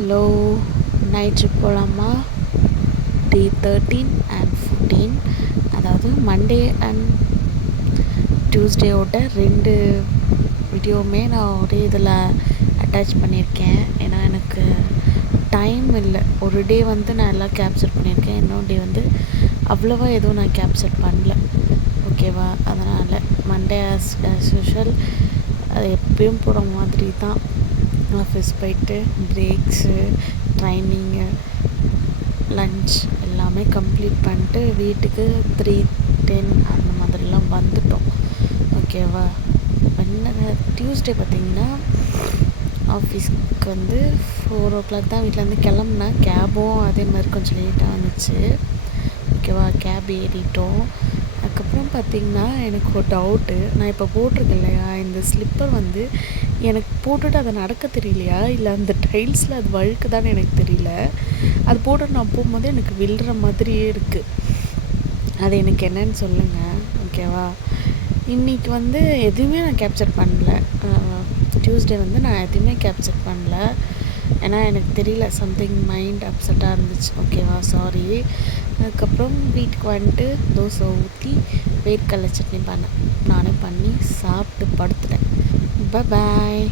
Hello, night trip போகலாமா? டே 13 and 14, அதாவது Monday and டியூஸ்டேவோட 2 வீடியோவுமே நான் ஒரே இதில் அட்டாச் பண்ணியிருக்கேன். ஏன்னா எனக்கு டைம் இல்லை. ஒரு டே வந்து நான் எல்லாம் கேப்சர் பண்ணியிருக்கேன், இன்னொரு டே வந்து அவ்வளோவா எதுவும் நான் கேப்சர் பண்ணல. ஓகேவா? அதனால் மண்டே ஆஸ் யூஷுவல் அது எப்பயும் போகிற மாதிரி தான். ஆஃபீஸ் போயிட்டு பிரேக்ஸு, ட்ரைனிங்கு, லன்ச் எல்லாமே கம்ப்ளீட் பண்ணிட்டு வீட்டுக்கு 3:10 அந்த மாதிரிலாம் வந்துட்டோம். ஓகேவா? டியூஸ்டே பார்த்திங்கன்னா ஆஃபீஸ்க்கு வந்து 4 o'clock தான் வீட்டிலேருந்து கிளம்புனேன். கேபும் அதே மாதிரி கொஞ்சம் லேட்டாக வந்துச்சு. ஓகேவா? கேப் ஏறிட்டோம். அதுக்கப்புறம் பார்த்திங்கன்னா எனக்கு ஒரு டவுட்டு. நான் இப்போ போட்டிருக்கேன் இல்லையா, இந்த ஸ்லிப்பர் வந்து எனக்கு போட்டுட்டு அதை நடக்க தெரியலையா, இல்லை அந்த டைல்ஸில் அது வழுக்குதான்னு எனக்கு தெரியல. அது போட்டு நான் போகும்போது எனக்கு விழுற மாதிரியே இருக்குது. அது எனக்கு என்னன்னு சொல்லுங்கள். ஓகேவா? இன்றைக்கி வந்து எதுவுமே நான் கேப்சர் பண்ணல. டியூஸ்டே வந்து நான் எதுவுமே கேப்சர் பண்ணல. ஏன்னா எனக்கு தெரியல, சம்திங் மைண்ட் அப்செட்டாக இருந்துச்சு. ஓகேவா? சாரி. அதுக்கப்புறம் வீட்டுக்கு வந்துட்டு தோசை ஊற்றி வேர்க்கடலை சட்னி பண்ணேன். நானே பண்ணி சாப்பிட்டு படுத்துட்டேன். பாய்.